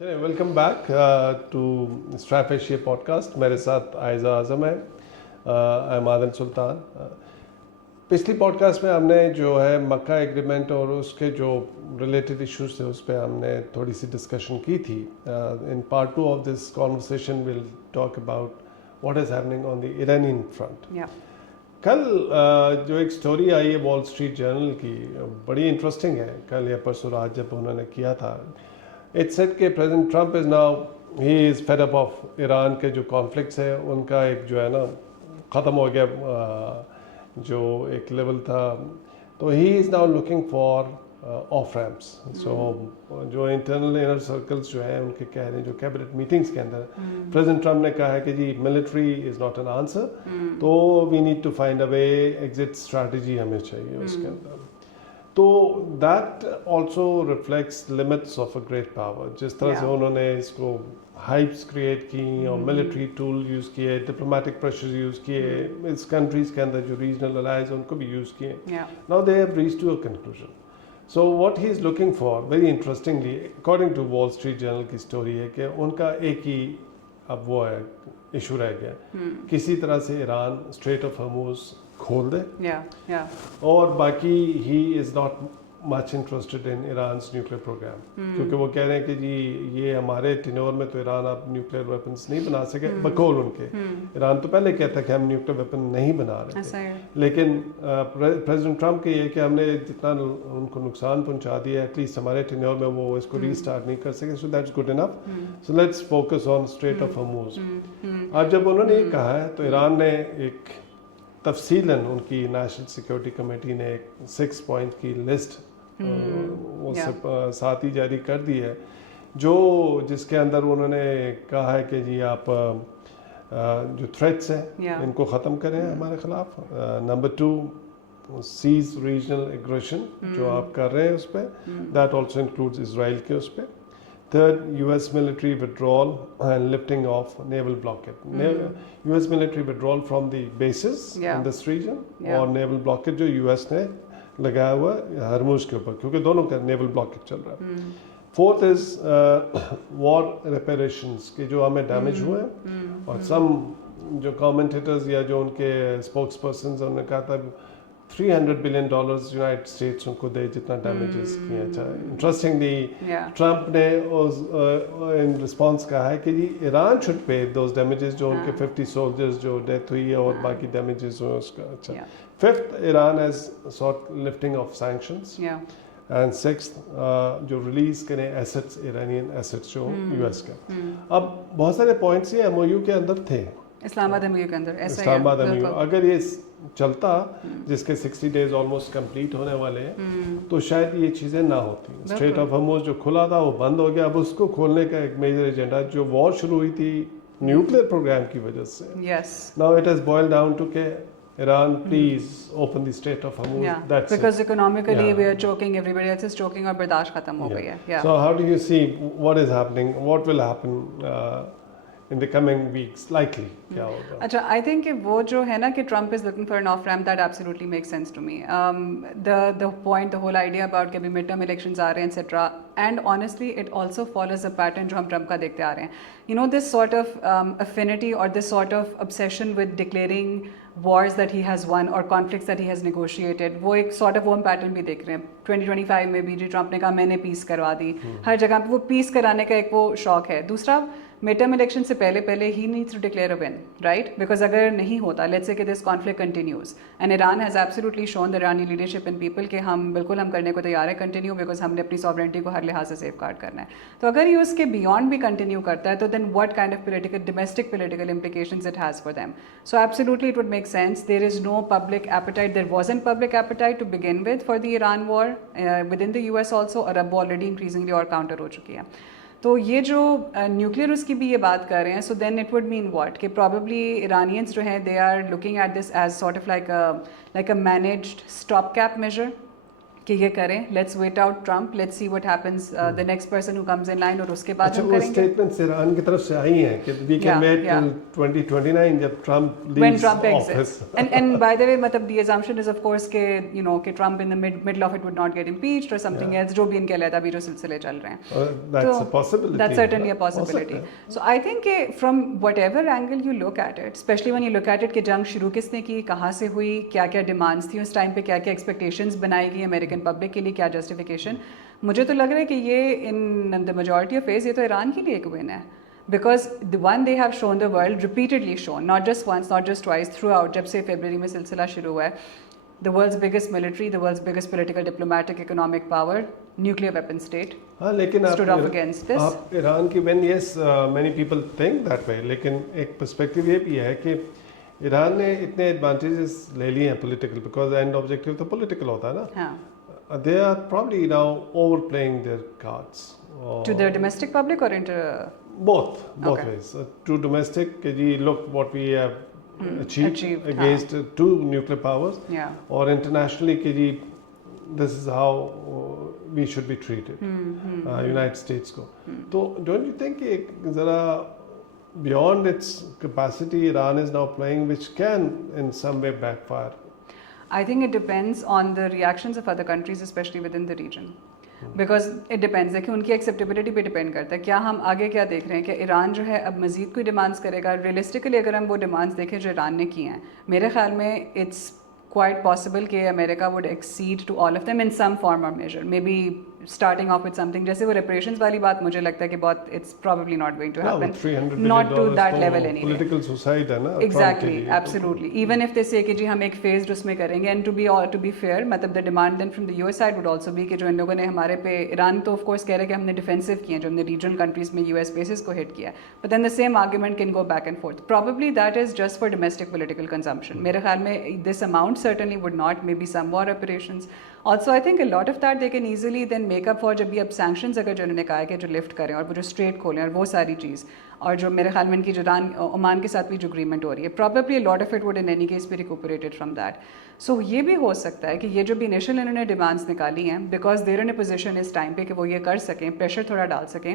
چلیں welcome back to Strafasia podcast. میرے ساتھ عائزہ اعظم ہے, عادل سلطان. پچھلی پوڈ کاسٹ میں ہم نے جو ہے مکہ ایگریمنٹ اور اس کے جو ریلیٹڈ ایشوز تھے اس پہ ہم نے تھوڑی سی ڈسکشن کی تھی. In part 2 of this conversation will talk about what is happening on the Iranian front. کل جو ایک سٹوری آئی ہے وال اسٹریٹ جرنل کی, بڑی انٹرسٹنگ ہے. کل یا پرسوں رات جب انہوں نے کیا تھا, اٹ سیٹ کہ president Trump is now he is fed up of Iran کے جو کانفلکٹس ہے ان کا ایک جو ہے نا ختم ہو گیا, جو ایک لیول تھا. تو he is now looking for off ramps. So جو انٹرنل انر سرکلس جو ہیں ان کے کہہ رہے ہیں, جو کیبنٹ میٹنگس کے اندر پریزیڈنٹ ٹرمپ نے کہا ہے کہ جی military is not an answer, تو we need to find a way, exit strategy ہمیں چاہیے اس کے اندر. تو that also reflects limits of a great power. جس طرح سے انہوں نے اس کو ہائپس کریٹ کی اور ملٹری ٹول یوز کیے, ڈپلومیٹک پریشرز یوز کیے, اس کنٹریز کے اندر جو ریجنل الائز ان کو بھی یوز کیے. Now they have reached to a conclusion. So what he is looking for, very interestingly according to Wall Street Journal کی اسٹوری ہے کہ ان کا ایک ہی اب وہ ہے ایشو رہ گیا, کسی طرح سے ایران اسٹریٹ آف ہارموز کھول دے, اور باقی he is not much interested in Iran's nuclear programme. کیونکہ وہ کہہ رہے ہیں کہ جی یہ ہمارے ٹینور میں تو ایران اب نیوکلیر ویپنس نہیں بنا سکے بقول ان کے. ایران تو پہلے کہتا کہ ہم نیوکلیر ویپن نہیں بنا رہے تھے, لیکن پریزیڈنٹ ٹرمپ کے یہ کہ ہم نے جتنا ان کو نقصان پہنچا دیا ایٹ لیسٹ ہمارے ٹینور میں وہ اس کو ری اسٹارٹ نہیں کر سکے. So that's good enough, so let's focus on strait of Hormuz. اب جب انہوں نے یہ کہا ہے تو ایران نے ایک تفصیلاً ان کی نیشنل سیکورٹی کمیٹی نے ایک 6 پوائنٹ کی لسٹ ساتھ ہی جاری کر دی ہے, جو جس کے اندر انہوں نے کہا ہے کہ جی آپ جو تھریٹس ہیں ان کو ختم کریں ہمارے خلاف. نمبر 2, سیز ریجنل ایگریشن جو آپ کر رہے ہیں اس پہ, دیٹ آلسو انکلوڈز اسرائیل کے اس پہ. Third, US military withdrawal and lifting of naval blockade. US military withdrawal from the bases in this region, اور naval blockade جو US نے لگایا ہوا ہے ہرموز کے اوپر, کیونکہ دونوں کا نیول بلاکیج چل رہا ہے. فورتھ از وار ریپیریشنس کے جو ہمیں ڈیمیج ہوئے ہیں, اور سم جو کامنٹیٹرز یا جو ان کے اسپوکس پرسنز انہوں نے کہا تھا $300 بلین یونائٹڈ اسٹیٹس ان کو دے جتنا ڈیمیجز کیے. اچھا, انٹرسٹنگلی ٹرمپ نے ان رسپانس کہا ہے کہ جی Iran should pay those damages جو ان کے 50 سولجرز جو ڈیتھ ہوئی ہے اور باقی ڈیمیجز ہوئے اس کا. اچھا, fifth Iran has sought lifting of sanctions, and sixth جو ریلیز کریں ایسٹس, ایرانین ایسٹس جو یو ایس کے. اب بہت سارے پوائنٹس یہ ایم او یو کے اندر تھے, اسلام آباد ایم او یو کے اندر. اسلام آباد ایم او یو اگر یہ چلتا جس کے 60 days آلموسٹ کمپلیٹ ہونے والے ہیں, تو شاید یہ چیزیں نہ ہوتی. اسٹریٹ آف ہارموز جو کھلا تھا وہ بند ہو گیا. اب اس کو کھولنے کا ایک میجر ایجنڈا جو وار شروع ہوئی تھی نیوکلیر پروگرام کی وجہ سے, now it has boiled down to کہ Iran, please open the Strait of Hormuz. Yeah, that's because it. economically we are choking, everybody else is choking, اور برداشت ختم ہو گئی ہے. Yeah. So how do you see what is happening, what will happen in the coming weeks, likely کیا ہوگا؟ اچھا, I think کہ وہ جو ہے نا کہ Trump is looking for an off ramp, that absolutely make sense to me. The point, the whole idea about کہ ابھی مڈ ٹرم الیکشنز آ رہے ہیں etcetera, and honestly it also follows a pattern جو ہم ٹرمپ کا دیکھتے آ رہے ہیں. You know this sort of affinity اور this sort of obsession with declaring wars that he has won or conflicts that he has negotiated, وہ ایک sort of وہ ہم پیٹرن بھی دیکھ رہے ہیں. 2025 میں بھی جی ٹرمپ نے کہا میں نے پیس کروا دی, ہر جگہ پہ وہ پیس کرانے کا ایک وہ شوق ہے. دوسرا, مڈ ٹرم الیکشن سے پہلے ہی needs to declare a win, right, because اگر نہیں ہوتا, لیٹس سے کہ this conflict continues, and Iran has absolutely shown the ایرانی لیڈرشپ اینڈ پیپل کہ ہم بالکل ہم کرنے کو تیار ہے کنٹینیو, بیکاز ہم نے اپنی ساورنٹی کو ہر لحاظ سے سیف گارڈ کرنا ہے. تو اگر یہ اس کے بیانڈ بھی کنٹینیو کرتا ہے تو then what kind of political domestic political implications it has for them. So absolutely it would make sense. There is no public appetite, there wasn't public appetite to begin with for the Iran war within the US also, اور اب already increasingly اور counter ہو چکی ہے. تو یہ جو nuclear اس کی بھی یہ بات کر رہے ہیں, so then it would mean what کہ پرابیبلی ایرانیئنس جو ہیں they are looking at this as sort of like a managed stop gap measure, کہ یہ کریں, let's wait out Trump, let's see what happens the next person who comes in line, اور اس کے بعد اچھا ہم وہ کریں گے. اسٹیٹمنٹس ایران کی طرف سے آئی ہیں کہ وی کین ویٹ ٹل 2029 جب Trump when leaves Trump office. exits. And by the way, matlab the assumption is of course کہ you know کہ Trump in the middle of it would not get impeached or something else, جو بھی ان کے علیحدہ بھی جو سلسلے چل رہے ہیں. That's a possibility. That's certainly a possibility. So I think کہ from whatever angle you look at it, especially when you look at it کہ جنگ شروع کس نے کی, کہاں سے ہوئی, کیا کیا ڈیمانڈس تھیں اس ٹائم پہ, کیا کیا ایکسپیکٹیشنز بنائی گئی امریکن پبلک کے لیے, کیا جسٹیفیکیشن, مجھے تو لگ رہا ہے کہ یہ ان دا میجورٹی آف فیز یہ تو ایران کے لیے ایک ون ہے. Because the one they have shown the world, repeatedly shown, not just once, not just twice, throughout, جب سے فیبرری میں سلسلہ شروع ہوا ہے, the world's biggest military, the world's biggest political, diplomatic, economic power, nuclear weapon state, لیکن stood up against this. آپ ایران کی when, yes many people think that way, لیکن ایک پرسپیکٹیو یہ بھی ہے کہ ایران نے اتنے ایڈوانٹیجز لے لیے ہیں پولیٹیکل, بیکاز اینڈ آبجیکٹیو تو پولیٹیکل ہوتا ہے نا. ہاں. They are probably now overplaying their cards. To the domestic public or inter? Both Okay. ways. To domestic, کہ جی look what we have achieved against ہاں. two nuclear powers. Yeah. اور internationally کہ جی this is how we should be treated. United States کو. تو don't you think ایک ذرا beyond its capacity Iran is now playing, which can in some way backfire? I think it depends on the reactions of other countries, especially within the region. Because it depends, دیکھیں ان کی acceptability پہ depend کرتا ہے. کیا ہم آگے کیا دیکھ رہے ہیں کہ ایران جو ہے اب مزید کوئی ڈیمانڈس کرے گا. ریئلسٹکلی اگر ہم وہ ڈیمانڈس دیکھیں جو ایران نے کی ہیں, میرے خیال میں اٹس quite possible کہ امریکہ would accede to all of them in some form or measure. Maybe starting off with something جیسے وہ reparations والی بات, مجھے لگتا ہے کہ بہت it's probably not going to happen. Not to that level anyway. Political suicide ہے نا. Exactly, absolutely. Even if they say کہ جی ہم ایک phased اس میں کریں گے, and to be fair, مطلب the demand then from the US side would also be کہ جو ان لوگوں نے ہمارے پہ, ایران تو of course کہہ رہے کہ ہم نے defensive کیے ہیں, جو ہم نے regional countries میں US bases کو hit کیا, but then the same argument can go back and forth. Probably that is just for domestic political consumption. میرے خیال میں this amount certainly would not, maybe some war reparations. Also I think a lot of that they can easily then make up for, جب بھی اب sanctions اگر جو انہوں نے کہا ہے کہ جو لفٹ کریں اور وہ جو اسٹریٹ کھولیں اور وہ ساری چیز, اور جو میرے خیال میں ان کی جو عمان کے ساتھ بھی جو اگریمنٹ ہو رہی ہے, probably a lot of it would in any case be recuperated from that. So یہ بھی ہو سکتا ہے کہ یہ جو بھی انیشل انہوں نے ڈیمانڈس نکالی ہیں, because they're in a position اس ٹائم پہ کہ وہ یہ کر سکیں, پریشر تھوڑا ڈال سکیں,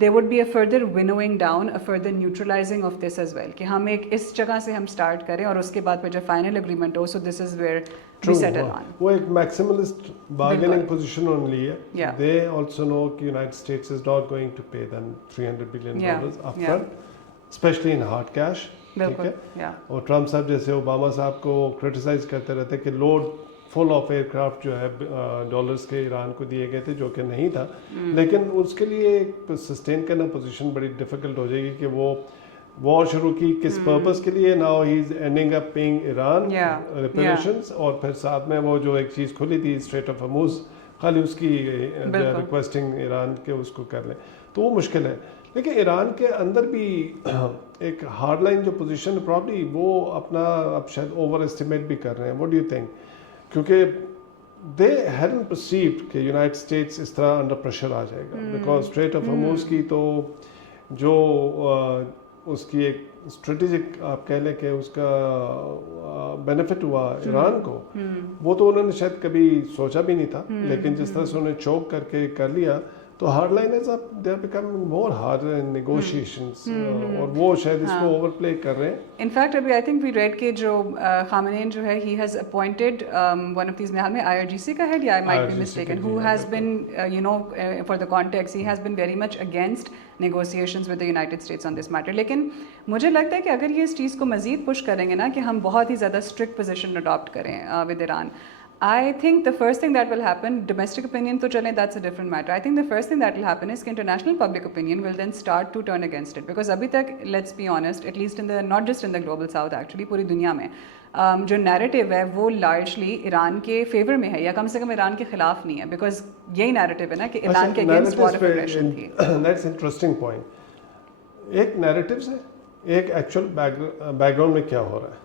there would be a further winnowing down, a further neutralizing of this as well, کہ ہم ایک اس جگہ سے ہم اسٹارٹ کریں اور اس کے بعد پھر جب final agreement who, so this is where we settle on. وہ ایک میکسیملسٹ بارگیننگ پوزیشن انہوں نے لی ہے. They also know کہ United States is not going to pay them $300 billion upfront, especially in hard cash. ٹھیک ہے. اور ٹرمپ صاحب جیسے اوباما صاحب کو کرٹیسائز کرتے رہتے کہ load full of aircraft جو ہے ڈالرز کے ایران کو دیے گئے تھے, جو کہ نہیں تھا. لیکن اس کے لیے سسٹین کرنا پوزیشن بڑی ڈیفیکلٹ ہو جائے گی کہ وہ وار شروع کی کس پرپز کے لیے. Now he is ending up paying Iran reparations, اور پھر ساتھ میں وہ جو ایک چیز کھلی تھی اسٹریٹ آف ہرموز, خالی اس کی ریکویسٹنگ ایران کے اس کو کر لیں, تو وہ مشکل ہے. لیکن ایران کے اندر بھی ایک ہارڈ لائن جو پوزیشن پرابلی وہ اپنا اب شاید اوور اسٹیمیٹ بھی کر رہے ہیں. What do you think? کیونکہ دے ہیڈنٹ پرسیوڈ کہ یونائٹڈ اسٹیٹس اس طرح انڈر پریشر آ جائے گا, بیکاز اسٹریٹ آف ہرموز کی تو جو اس کی ایک اسٹریٹجک آپ کہہ لیں کہ اس کا بینیفٹ ہوا ایران کو, وہ تو انہوں نے شاید کبھی سوچا بھی نہیں تھا. لیکن جس طرح سے انہوں نے چوک کر کے کر لیا, تو ہارڈ لائنرز اب they are becoming more hard in negotiations, اور وہ شاید اس کو اوور پلے کر رہے ہیں. ان فیکٹ ابھی آئی تھنک وی ریڈ کہ جو خامنین جو ہے, he has appointed one of these, میرے خیال میں IRGC کا ہیڈ, یا I might be mistaken, who has been you know for the contacts, he has been very much against negotiations with the United States on this matter. لیکن مجھے لگتا ہے کہ اگر یہ اس چیز کو مزید پش کریں گے نا, کہ ہم بہت ہی زیادہ اسٹرکٹ پوزیشن اڈاپٹ کریں with Iran, I think the first thing that will happen, domestic opinion to chale, that's a different matter. I think the first thing that will happen is that international public opinion will then start to turn against it, because abhi tak, let's be honest, at least in the, not just in the global south actually, puri duniya mein جو narrative ہے وہ largely Iran کے fever میں ہے, یا کم سے کم ایران کے خلاف نہیں ہے, بیکاز یہی نیریٹیو ہے نا کہ ایران کے اگینسٹ وار آف اگریشن تھی. That's interesting point. ایک نیریٹیو سے ایک ایکچوئل بیک گراؤنڈ میں کیا ہو رہا ہے.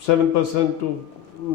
7% to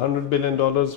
$100 billion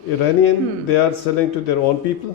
Iranian they are selling to their own people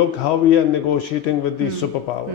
look how we are negotiating with the superpower.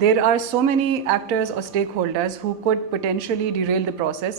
there are so many actors or stakeholders who could potentially derail the process,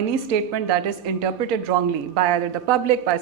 any statement that is interpreted wrongly by either the public, by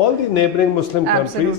all the neighboring Muslim countries,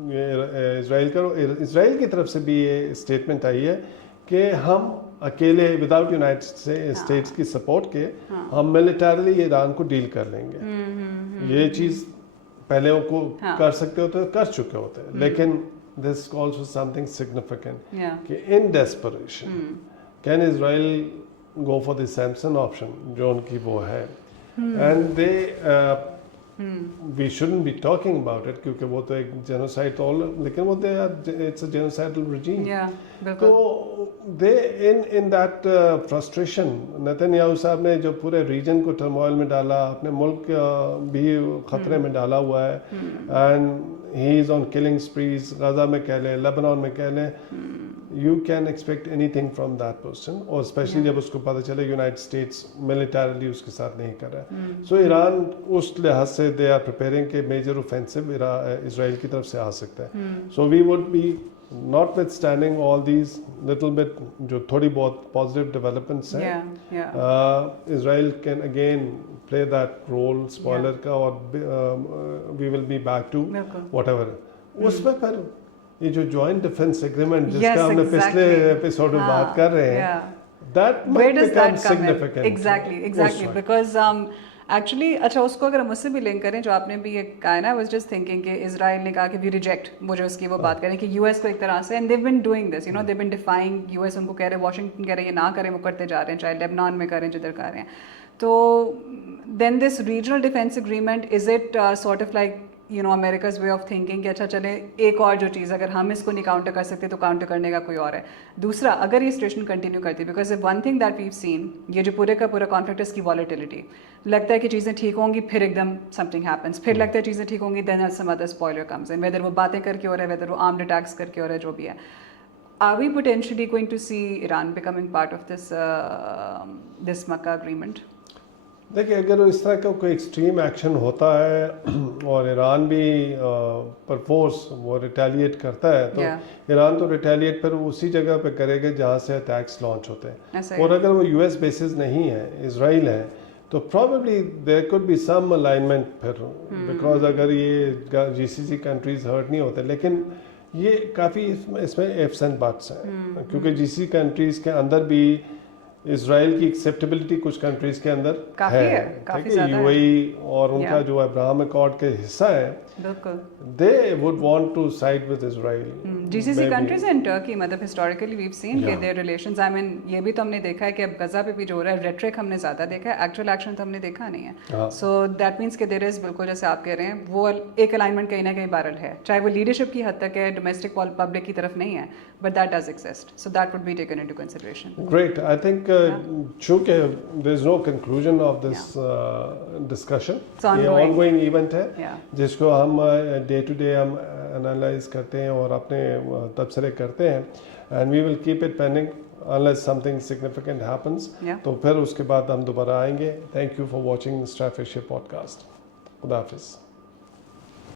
اسرائیل کی طرف سے بھی یہ statement آئی ہے کہ ہم اکیلے without United States کی سپورٹ کے ہم ملیٹریلی ایران کو ڈیل کر لیں گے. یہ چیز پہلے وہ کو کر سکتے ہوتے کر چکے ہوتے لیکن this also something significant کہ in desperation can Israel go for the Samson option جو ان کی وہ ہے and they we shouldn't be talking about it کیونکہ وہ تو ایک جینوسائڈ تو لیکن وہ it's a genocidal regime. تو they in that frustration Netanyahu صاحب نے جو پورے ریجن کو ٹرموائل میں ڈالا اپنے ملک بھی خطرے میں ڈالا ہوا ہے and he is on killing sprees Gaza میں کہہ لیں لیبنان میں کہہ لیں you can expect anything from that person اور اسپیشلی جب اس کو پتہ چلے یونائٹڈ اسٹیٹس ملیٹریلی اس کے ساتھ نہیں کر رہا ہے. سو ایران اس لحاظ سے دے آر پریپیرنگ کہ میجر اوفینسو اسرائیل کی طرف سے آ سکتا ہے. So we would be notwithstanding all these little bit جو تھوڑی بہت پازیٹیو ڈیولپمنٹس ہیں Israel can again play that role spoiler کا اور we will be back to whatever. اس میں پھر یہ جو جوائنٹ ڈیفنس ایگریمنٹ جس کا ہم نے پچھلے ایپیسوڈ میں بات کر رہے ہیں that might become significant. Exactly because actually اچھا اس کو اگر ہم اس سے بھی لنک کریں جو آپ نے بھی ایک کہا نا واز جسٹ تھنکنگ کہ اسرائیل نے کہا کہ وی ریجیکٹ وہ جو اس کی وہ بات کریں کہ یو ایس کو ایک طرح سے and they've been doing this you know they've been defying U S ان کو کہہ رہے واشنگٹن کہہ رہے یہ نہ کریں وہ کرتے جا رہے ہیں چاہے لیبنان میں کریں جدھر کر رہے ہیں. تو then this regional defence agreement is it sort of like you know America's way of thinking کہ اچھا چلے ایک اور جو چیز اگر ہم اس کو نہیں کاؤنٹر کر سکتے تو کاؤنٹر کرنے کا کوئی اور ہے. دوسرا اگر یہ سچویشن کنٹینیو کرتی because one thing that we've seen یہ جو پورے کا پورا کانفلکٹ اس کی والیٹیلیٹی لگتا ہے کہ چیزیں ٹھیک ہوں گی پھر ایک دم سم تھنگ ہیپنس پھر لگتا ہے چیزیں ٹھیک ہوں گی then some other spoiler comes in whether وہ باتیں کر کے ہو رہا ہے ویدر وہ آرمڈ اٹیکس کر کے ہو رہا ہے جو بھی ہے. Are we potentially going to see Iran becoming part of this Makkah agreement? دیکھیے اگر اس طرح کا کوئی ایکسٹریم ایکشن ہوتا ہے اور ایران بھی پر فورس وہ ریٹیلیٹ کرتا ہے تو ایران تو ریٹیلیٹ پھر اسی جگہ پہ کرے گا جہاں سے اٹیکس لانچ ہوتے ہیں. اور اگر وہ یو ایس بیسز نہیں ہے اسرائیل ہے تو probably there could be some alignment پھر بیکاز اگر یہ جی سی سی کنٹریز ہرٹ نہیں ہوتے. لیکن یہ کافی اس میں ایفس اینڈ بٹس ہیں کیونکہ جی سی کنٹریز کے اندر بھی اسرائیل کی ایکسیپٹیبلٹی کچھ کنٹریز کے اندر ہے یو اے ای اور ان کا جو ابراہم اکارڈ کے حصہ ہے they would want to side with Israel. GCC countries and Turkey مطلب historically we've seen کہ their relations I mean یہ بھی تو ہم نے دیکھا ہے کہ اب غزہ پہ بھی جو ہو رہا ہے ریٹرک ہم نے زیادہ دیکھا ہے ایکچوئل ایکشن تو ہم نے دیکھا نہیں ہے. سو دیٹ مینس کہ there is بالکل جیسے آپ کہہ رہے ہیں وہ ایک الائنمنٹ کہیں نہ کہیں بہرحال ہے چاہے وہ لیڈرشپ کی حد تک ہے ڈومیسٹک پبلک کی طرف نہیں ہے but that does exist so that would be taken into consideration. Great. I think چونکہ there is no conclusion of this discussion. یہ ongoing event ہے جس کو ہم ڈے ٹو ڈے ہم انالائز کرتے ہیں اور اپنے تبصرے کرتے ہیں and we will keep it pending unless something significant happens. تو پھر اس کے بعد ہم دوبارہ آئیں گے. Thank you for watching Strafasia podcast. خدا حافظ.